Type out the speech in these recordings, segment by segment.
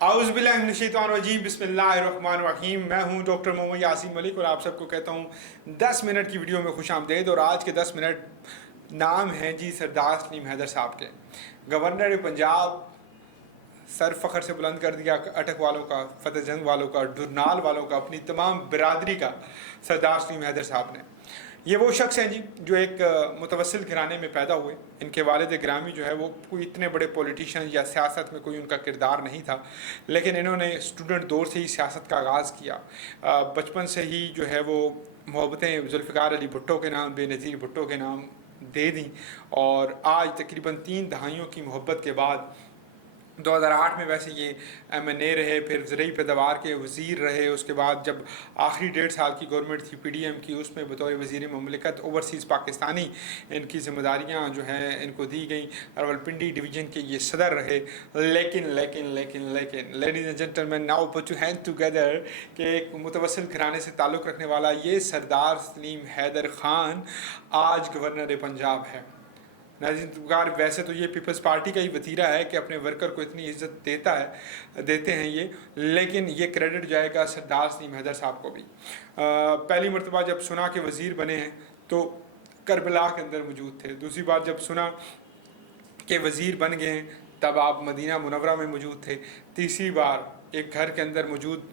आउज़ुबिल्लाहिमिनश्शैतानिर्रजीम बिस्मिल्लाहिर्रहमानिर्रहीम। मैं हूं डॉक्टर मोहम्मद यासीन मलिक और आप सबको कहता हूं 10 मिनट की वीडियो में खुश आमदेद। और आज के 10 मिनट नाम हैं जी सरदार सलीम हैदर साहब के। गवर्नर पंजाब सर फ़ख्र से बुलंद कर दिया अटक वालों का, फ़तेह जंग वालों का, ढुरनाल वालों का, अपनी तमाम बिरादरी का सरदार सलीम हैदर साहब ने। ये वो शख्स हैं जी जो एक मुतवस्सिल घराने में पैदा हुए। इनके वालिद ग्रामी जो है वो कोई इतने बड़े पॉलिटिशियन या सियासत में कोई उनका किरदार नहीं था, लेकिन इन्होंने स्टूडेंट दौर से ही सियासत का आगाज़ किया। बचपन से ही जो है वो मोहब्बतें जुल्फ़िकार अली भुट्टो के नाम, बेनज़ीर भुट्टो के नाम दे दी। और आज तकरीबन 3 दहाइयों की मोहब्बत के बाद 2008 में वैसे ये MNA रहे, फिर ज़रूरी पैदावार के वज़ीर रहे। उसके बाद जब आखिरी 1.5 साल की गवर्नमेंट थी PDM की, उसमें बतौर वज़ीर ममलिकत ओवरसीज़ पाकिस्तानी इनकी ज़िम्मेदारियाँ जो हैं इनको दी गई। रावलपिंडी डिवीज़न के ये सदर रहे। लेकिन लेकिन लेकिन लेकिन ladies and gentleman, now put your hand together कि एक मुतवस्सिल घराने से ताल्लुक़ रखने वाला ये सरदार सलीम हैदर ख़ान आज गवर्नर पंजाब है। नाज़रीन, वैसे तो ये पीपल्स पार्टी का ही वतीरा है कि अपने वर्कर को इतनी इज्जत देते हैं ये, लेकिन ये क्रेडिट जाएगा सरदार सलीम हैदर साहब को भी। पहली मरतबा जब सुना कि वज़ीर बने हैं तो करबला के अंदर मौजूद थे। दूसरी बार जब सुना कि वज़ीर बन गए हैं तब आप मदीना मुनव्वरा में मौजूद थे। तीसरी बार एक घर के अंदर मौजूद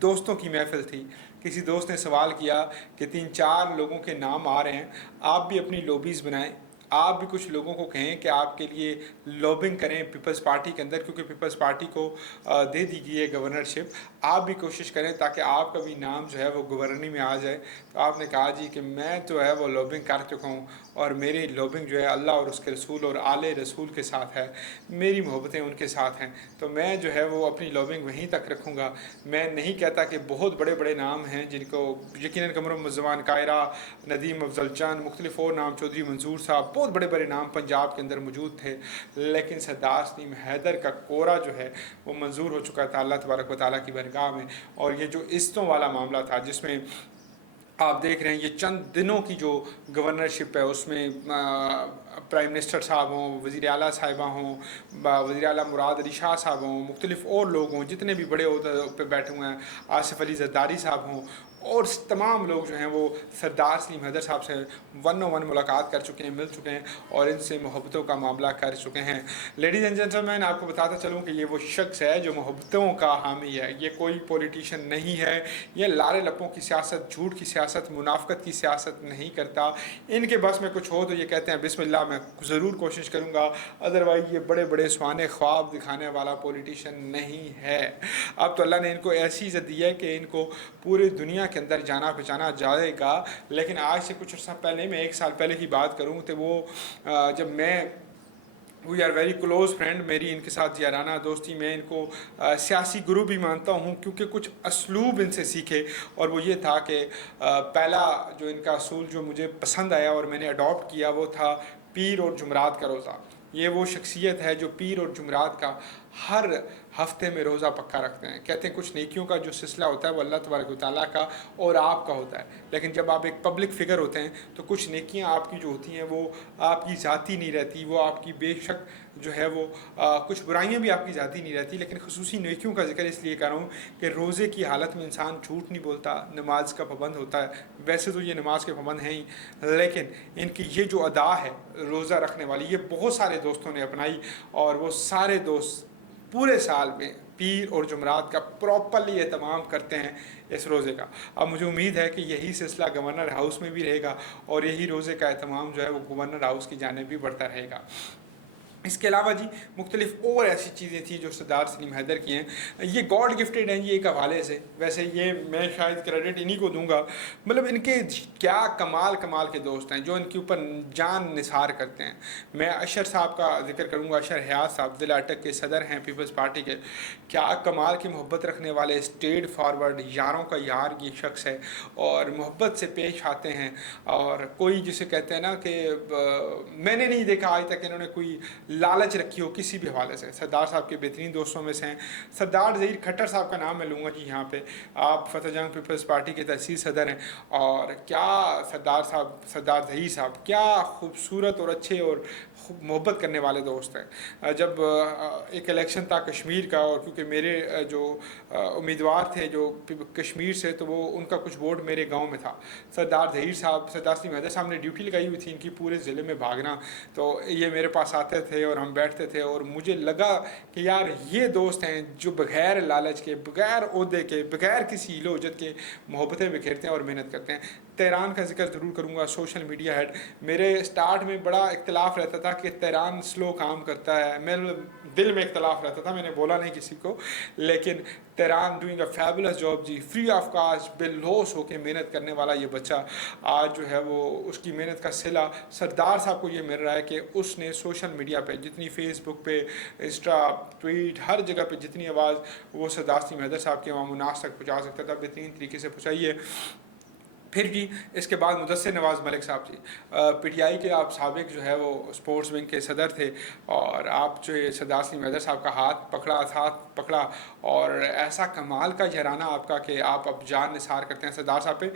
दोस्तों की महफिल थी। किसी दोस्त ने सवाल किया कि 3-4 लोगों के नाम आ रहे हैं, आप भी अपनी लॉबीज़ बनाएं, आप भी कुछ लोगों को कहें कि आपके लिए लॉबिंग करें पीपल्स पार्टी के अंदर, क्योंकि पीपल्स पार्टी को दे दी गई है गवर्नरशिप। आप भी कोशिश करें ताकि आपका भी नाम जो है वो गवर्नरी में आ जाए। तो आपने कहा जी कि मैं जो है वो लॉबिंग कर चुका हूँ और मेरी लॉबिंग जो है अल्लाह और उसके रसूल और आले रसूल के साथ है, मेरी मोहब्बतें उनके साथ हैं, तो मैं जो है वो अपनी लॉबिंग वहीं तक रखूँगा। मैं नहीं कहता कि बहुत बड़े बड़े नाम हैं जिनको यकीनन कमर मुज़्ज़मान कायरा, नदीम अफजल चंद, मुख्तलिफ और नाम, चौधरी मंसूर साहब, बहुत बड़े बड़े नाम पंजाब के अंदर मौजूद थे, लेकिन सरदार सलीम हैदर का कोरा जो है वो मंजूर हो चुका था अल्लाह तबारक व तआला की बारगाह में। और ये जो इस्तों वाला मामला था जिसमें आप देख रहे हैं ये चंद दिनों की जो गवर्नरशिप है उसमें प्राइम मिनिस्टर साहब हों, वज़ीर आला साहिबा हों, वज़ीर आला मुराद अली शाह साहब हों, मुख्तलिफ और लोग हों, जितने भी बड़े ओहदे पे बैठे हुए हैं, आसिफ अली ज़रदारी साहब हों, और तमाम लोग जो हैं वो सरदार सलीम हैदर साहब से 1-on-1 मुलाकात कर चुके हैं, मिल चुके हैं और इनसे मोहब्बतों का मामला कर चुके हैं। लेडीज़ एंड जेंटलमैन, आपको बताता चलूँ कि ये वो शख्स है जो मोहब्बतों का हामी है। ये कोई पॉलिटिशियन नहीं है, ये लारे लपों की सियासत, झूठ की सियासत, मुनाफकत की सियासत नहीं करता। इनके बस में कुछ हो तो ये कहते हैं बिस्मिल्लाह, मैं ज़रूर कोशिश करूँगा, अदरवाइज़ ये बड़े बड़े सुहाने ख्वाब दिखाने वाला पॉलिटिशियन नहीं है। अब तो अल्लाह ने इनको ऐसी इज़्ज़त दी है कि इनको पूरी दुनिया के अंदर जाना पहचाना जाएगा। लेकिन आज से कुछ अर्सा पहले, मैं 1 साल पहले की बात करूँ तो वो जब मैं we are very close friend, मेरी इनके साथ याराना दोस्ती, मैं इनको सियासी गुरु भी मानता हूँ क्योंकि कुछ असलूब इनसे सीखे। और वो ये था कि पहला जो इनका असूल जो मुझे पसंद आया और मैंने अडॉप्ट किया वो था पीर और जुमरात का रोज़ा। ये वो शख्सियत है जो पीर और जुमरात का हर हफ्ते में रोज़ा पक्का रखते हैं। कहते हैं कुछ नेकियों का जो सिलसिला होता है वो अल्लाह तबारक व तआला का और आपका होता है, लेकिन जब आप एक पब्लिक फ़िगर होते हैं तो कुछ नेकियां आपकी जो होती हैं वो आपकी ज़ाती नहीं रहती, वो आपकी बेशक जो है वो कुछ बुराइयां भी आपकी ज़ाती नहीं रहती। लेकिन खुसूसी नेकियों का जिक्र इसलिए कर रहा हूँ कि रोज़े की हालत में इंसान झूठ नहीं बोलता, नमाज का पाबंद होता है। वैसे तो ये नमाज के पाबंद हैं ही, लेकिन इनकी ये जो अदा है रोज़ा रखने वाली, ये बहुत सारे दोस्तों ने अपनाई और वो सारे दोस्त पूरे साल में पीर और जुमरात का प्रॉपरली एहतमाम करते हैं इस रोज़े का। अब मुझे उम्मीद है कि यही सिलसिला गवर्नर हाउस में भी रहेगा और यही रोज़े का एहतमाम जो है वो गवर्नर हाउस की जानिब भी बढ़ता रहेगा। इसके अलावा जी मुख्तलिफ और ऐसी चीज़ें थी जो सरदार सलीम हैदर की हैं। ये गॉड गिफ्टेड हैं जी एक हवाले से। वैसे ये मैं शायद क्रेडिट इन्हीं को दूंगा, मतलब इनके क्या कमाल कमाल के दोस्त हैं जो इनके ऊपर जान निसार करते हैं। मैं अशर साहब का जिक्र करूंगा, अशर हयात साहब ज़िला अटक के सदर हैं पीपल्स पार्टी के। क्या कमाल की मोहब्बत रखने वाले, स्ट्रेट फॉरवर्ड, यारों का यार ये शख्स है और मोहब्बत से पेश आते हैं। और कोई जिसे कहते हैं ना कि मैंने नहीं देखा आज तक इन्होंने कोई लालच रखी हो किसी भी हवाले से। सरदार साहब के बेहतरीन दोस्तों में से हैं। सरदार ज़हीर खट्टर साहब का नाम मैं लूँगा जी यहाँ पे। आप फतेह जंग पीपल्स पार्टी के तहसील सदर हैं, और क्या सरदार ज़हीर साहब क्या खूबसूरत और अच्छे और मोहब्बत करने वाले दोस्त हैं। जब एक इलेक्शन था कश्मीर का, और क्योंकि मेरे जो उम्मीदवार थे जो कश्मीर से, तो वो उनका कुछ वोट मेरे गांव में था। सरदार सलीम हैदर साहब ने ड्यूटी लगाई हुई थी इनकी पूरे ज़िले में भागना, तो ये मेरे पास आते थे और हम बैठते थे, और मुझे लगा कि यार ये दोस्त हैं जो बग़ैर लालच के, बग़ैर ओहदे के, बग़ैर किसी इलोजत के मोहब्बतें बिखेरते हैं और मेहनत करते हैं। तेहरान का जिक्र ज़रूर करूँगा, सोशल मीडिया हेड। मेरे स्टार्ट में बड़ा इख्तलाफ रहता था कि तेहरान स्लो काम करता है, मेरे दिल में इख्तलाफ रहता था, मैंने बोला नहीं किसी को, लेकिन Tehran doing a fabulous job ji, free of cost बेलौस होकर मेहनत करने वाला ये बच्चा आज जो है वो उसकी मेहनत का सिला सरदार साहब को ये मिल रहा है कि उसने सोशल मीडिया पे जितनी फेसबुक पे, इंस्टा, ट्वीट, हर जगह पे जितनी आवाज़ वो सरदार सलीम हैदर साहब के अवाम उन्नास तक पहुँचा सकता था, बेहतरीन तरीके से पहुँचाई है। फिर जी इसके बाद मुदस्सिर नवाज़ मलिक साहब जी, पीटीआई के आप साबिक जो है वो स्पोर्ट्स विंग के सदर थे, और आप जो है सरदार सलीम हैदर साहब का हाथ पकड़ा, और ऐसा कमाल का जहराना आपका कि आप अब जान निसार करते हैं सरदार साहब पे।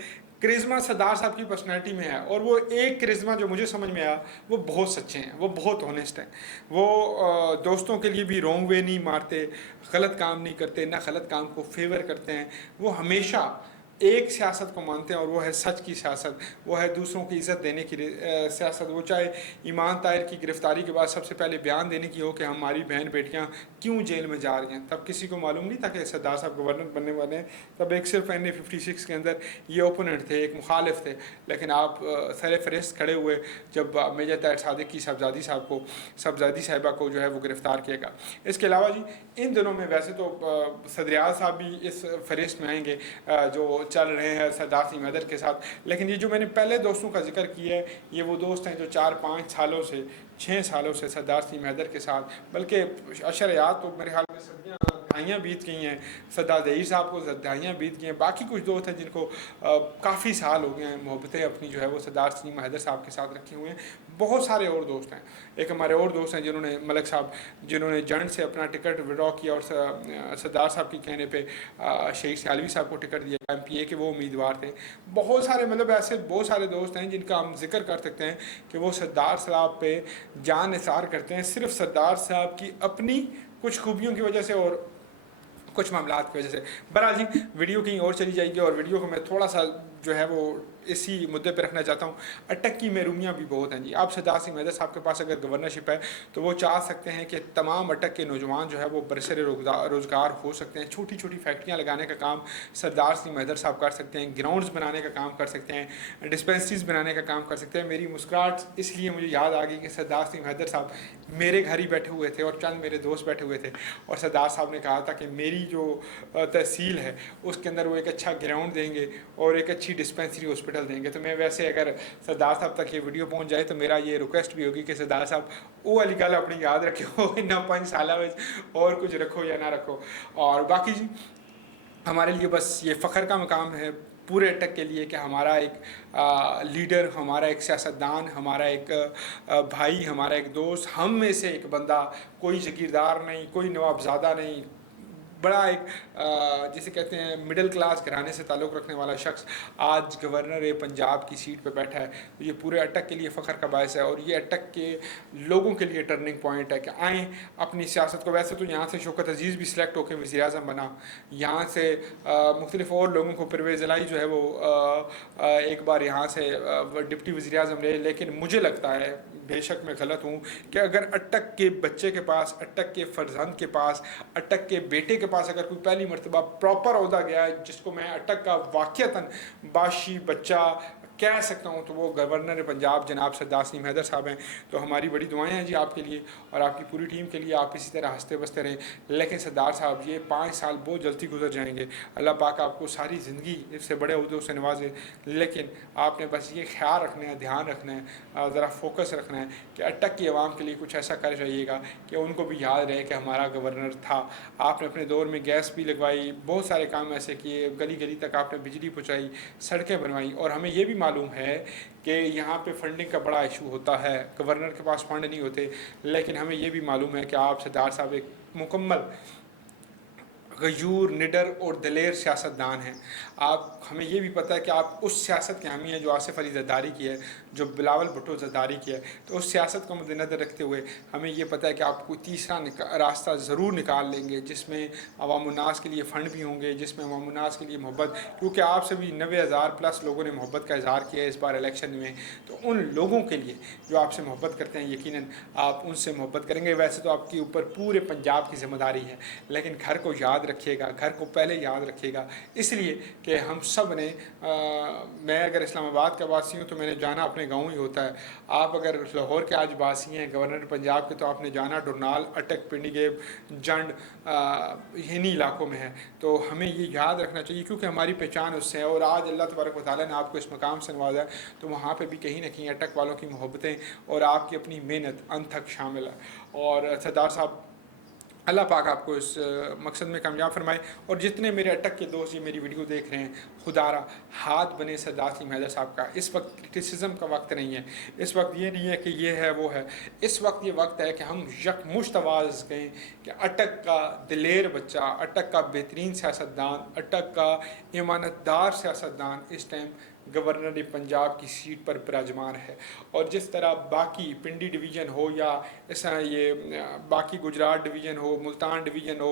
करिश्मा सरदार साहब की पर्सनैलिटी में है, और वो एक करिश्मा जो मुझे समझ में आया, वो बहुत सच्चे हैं, वो बहुत ऑनेस्ट हैं, वो दोस्तों के लिए भी रॉन्ग वे नहीं मारते, गलत काम नहीं करते, ना गलत काम को फेवर करते हैं, वो हमेशा एक सियासत को मानते हैं, और वो है सच की सियासत, वो है दूसरों की इज़्ज़त देने की सियासत। वो चाहे ईमान ताहिर की गिरफ्तारी के बाद सबसे पहले बयान देने की हो कि हमारी बहन बेटियां क्यों जेल में जा रही हैं, तब किसी को मालूम नहीं था कि सरदार साहब गवर्नर बनने वाले हैं। तब एक सिर्फ NA56 के अंदर ये ओपोनेंट थे, एक मुखालिफ थे, लेकिन आप सर फहरिस्त खड़े हुए जब मेजर ताहिर सादिक की साहबजादी साहिबा को जो है वो गिरफ़्तार किया गया। इसके अलावा जी इन दिनों में वैसे तो सदरियाल साहब भी इस फहरिस्त में आएंगे जो चल रहे हैं सरदार सलीम हैदर के साथ, लेकिन ये जो मैंने पहले दोस्तों का जिक्र किया है, ये वो दोस्त हैं जो 4-5 सालों से 6 सालों से सरदार सलीम हैदर के साथ, बल्कि अशर याद तो मेरे ख्याल में सदियाँ दहाइयाँ बीत गई हैं, सरदार ज़हीर साहब को दहाइयाँ बीत गई हैं, बाकी कुछ दोस्त हैं जिनको काफ़ी साल हो गए हैं मोहब्बतें अपनी जो है वो सरदार सलीम हैदर साहब के साथ रखे हुए हैं। बहुत सारे और दोस्त हैं, एक हमारे और दोस्त हैं जिन्होंने मलिक साहब जिन्होंने जंड से अपना टिकट विड्रॉ किया, और सरदार साहब के कहने पे शहीद सियालवी साहब को टिकट दिया, MPA के वो उम्मीदवार थे। बहुत सारे मतलब ऐसे बहुत सारे दोस्त हैं जिनका हम जिक्र कर सकते हैं कि वो सरदार साहब पे जान निसार करते हैं, सिर्फ सरदार साहब की अपनी कुछ खूबियों की वजह से और कुछ मामलात की वजह से। बहरहाल जी वीडियो कहीं और चली जाएगी, और वीडियो को मैं थोड़ा सा जो है वो इसी मुद्दे पे रखना चाहता हूँ। अटक की महरूमियाँ भी बहुत हैं जी। आप सरदार सलीम हैदर साहब के पास अगर गवर्नरशिप है तो वो चाह सकते हैं कि तमाम अटक के नौजवान जो है वो बरसर रोज़गार हो सकते हैं, छोटी छोटी फैक्ट्रियाँ लगाने का काम सरदार सलीम हैदर साहब कर सकते हैं, ग्राउंड्स बनाने का काम कर सकते हैं, डिस्पेंसरीज बनाने का काम कर सकते हैं। मेरी मुस्कुराहट इसलिए मुझे याद आ गई कि सरदार सलीम हैदर साहब मेरे घर ही बैठे हुए थे और चंद मेरे दोस्त बैठे हुए थे, और सरदार साहब ने कहा था कि मेरी जो तहसील है उसके अंदर वो एक अच्छा ग्राउंड देंगे और एक अच्छी डिस्पेंसरी हॉस्पिटल देंगे। तो मैं वैसे अगर सरदार साहब तक ये वीडियो पहुंच जाए तो मेरा ये रिक्वेस्ट भी होगी कि सरदार साहब वो वाली गल अपनी याद रखो, इन 5 साल में और कुछ रखो या ना रखो। और बाकी जी हमारे लिए बस ये फ़ख्र का मकाम है पूरे अटक के लिए कि हमारा एक लीडर, हमारा एक सियासतदान, हमारा एक भाई, हमारा एक दोस्त, हम में से एक बंदा, कोई जागीरदार नहीं, कोई नवाबजादा नहीं, बड़ा एक जिसे कहते हैं मिडिल क्लास घराने से ताल्लुक़ रखने वाला शख्स आज गवर्नर पंजाब की सीट पे बैठा है। तो ये पूरे अटक के लिए फ़ख्र का बायस है, और ये अटक के लोगों के लिए टर्निंग पॉइंट है कि आएँ अपनी सियासत को। वैसे तो यहाँ से शौकत अजीज़ भी सिलेक्ट होकर वज़ीर आज़म बना, यहाँ से मुख्तलिफ़ और लोगों को परवेज़ इलाही जो है वो एक बार यहाँ से डिप्टी वज़ीर आज़म रहे। लेकिन मुझे लगता है, बेशक मैं गलत हूँ, कि अगर अटक के बच्चे के पास, अटक के फर्जंद के पास, अटक के बेटे के पास अगर कोई पहली मरतबा प्रॉपर ओहदा गया है जिसको मैं अटक का वाक़ियतन बाशी बच्चा कह सकता हूँ, तो वो गवर्नर पंजाब जनाब सरदार सलीम हैदर साहब हैं। तो हमारी बड़ी दुआएं हैं जी आपके लिए और आपकी पूरी टीम के लिए, आप इसी तरह हंसते बसते रहें। लेकिन सरदार साहब ये 5 साल बहुत जल्दी गुजर जाएंगे, अल्लाह पाक आपको सारी ज़िंदगी इससे बड़े उहदों से नवाजे। लेकिन आपने बस ये ख्याल रखना है, ध्यान रखना है, ज़रा फोकस रखना है कि अटक की आवाम के लिए कुछ ऐसा कर जाइएगा कि उनको भी याद रहे कि हमारा गवर्नर था। आपने अपने दौर में गैस भी लगवाई, बहुत सारे काम ऐसे किए, गली गली तक आपने बिजली पहुँचाई, सड़कें बनवाई, और हमें ये भी मालूम है कि यहाँ पे फंडिंग का बड़ा इशू होता है, गवर्नर के पास फंड नहीं होते, लेकिन हमें ये भी मालूम है कि आप सरदार साहब एक मुकम्मल गयूर, निडर और दलेर सियासतदान हैं। आप हमें ये भी पता है कि आप उस सियासत के हामी हैं जो आसिफ अली जरदारी की है, जो बिलावल भुट्टो जरदारी की है। तो उस सियासत को मद्देनज़र रखते हुए हमें ये पता है कि आप कोई तीसरा रास्ता ज़रूर निकाल लेंगे जिसमें अवामुन्नास के लिए फ़ंड भी होंगे, जिसमें अवामुन्नास के लिए मोहब्बत, क्योंकि आपसे भी 90,000 प्लस लोगों ने मोहब्बत का इजहार किया है इस बार इलेक्शन में। तो उन लोगों के लिए जो आपसे मोहब्बत करते हैं, यकीनन आप उनसे मोहब्बत करेंगे। वैसे तो आपके ऊपर पूरे पंजाब की ज़िम्मेदारी है, लेकिन घर को याद रखिएगा, घर को पहले याद रखिएगा, इसलिए कि हम सब ने मैं अगर इस्लामाबाद का वासी हूँ तो मैंने जाना अपने गाँव ही होता है। आप अगर लाहौर के आज वासी हैं, गवर्नर पंजाब के, तो आपने जाना डुरनाल, अटक, पिंडी गेब, जंड इन्हीं इलाकों में है। तो हमें ये याद रखना चाहिए क्योंकि हमारी पहचान उससे है। और आज अल्लाह तबारक व तआला ने आपको इस मकाम से नवाजा है, तो वहाँ पर भी कहीं ना कहीं अटक वालों की मोहब्बतें और आपकी अपनी मेहनत अंत तक शामिल है। और सरदार साहब, अल्लाह पाक आपको इस मकसद में कामयाब फरमाए। और जितने मेरे अटक के दोस्त ये मेरी वीडियो देख रहे हैं, खुदारा हाथ बने सरदार सलीम हैदर साहब का। इस वक्त क्रिटिसिज्म का वक्त नहीं है, इस वक्त ये नहीं है कि ये है वो है, इस वक्त ये वक्त है कि हम यकमुश्त आवाज़ कहें कि अटक का दिलेर बच्चा, अटक का बेहतरीन सियासतदान, अटक का ईमानतदार सियासतदान इस टाइम गवर्नर पंजाब की सीट पर विराजमान है। और जिस तरह बाकी पिंडी डिवीज़न हो या इस तरह ये बाकी गुजरात डिवीज़न हो, मुल्तान डिवीज़न हो,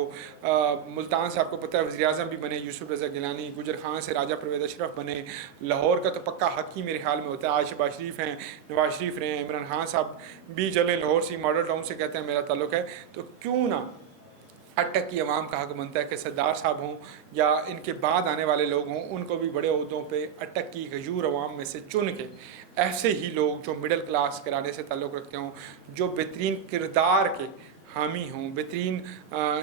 मुल्तान से आपको पता है वज़ीर आज़म भी बने यूसुफ रज़ा गिलानी, गुजर खान से राजा परवेज़ अशरफ बने, लाहौर का तो पक्का हक ही मेरे ख्याल में होता है। आज शहबाज शरीफ हैं, नवाज शरीफ रहे हैं, इमरान खान साहब भी चले, लाहौर से मॉडल टाउन से कहते हैं मेरा ताल्लुक़ है। तो क्यों ना अटक की आवाम का हक बनता है कि सरदार साहब हों या इनके बाद आने वाले लोग हों, उनको भी बड़े ओहदों पे अटक की गयूर आवाम में से चुन के ऐसे ही लोग जो मिडिल क्लास घराने से ताल्लुक़ रखते हों, जो बेहतरीन किरदार के हामी हों, बेहतरीन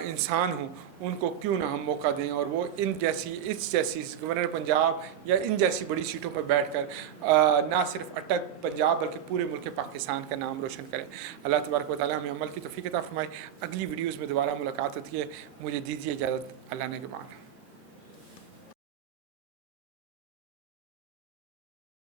इंसान हों, उनको क्यों ना हम मौका दें और वो इस जैसी गवर्नर पंजाब या इन जैसी बड़ी सीटों पर बैठकर ना सिर्फ अटक पंजाब बल्कि पूरे मुल्क पाकिस्तान का नाम रोशन करें। अल्लाह तबारक व तआला हमें अमल की तौफीक अता फरमाए। अगली वीडियोज़ में दोबारा मुलाकात होती है, मुझे दीजिए इजाज़त। अल्लाह ने के बाद।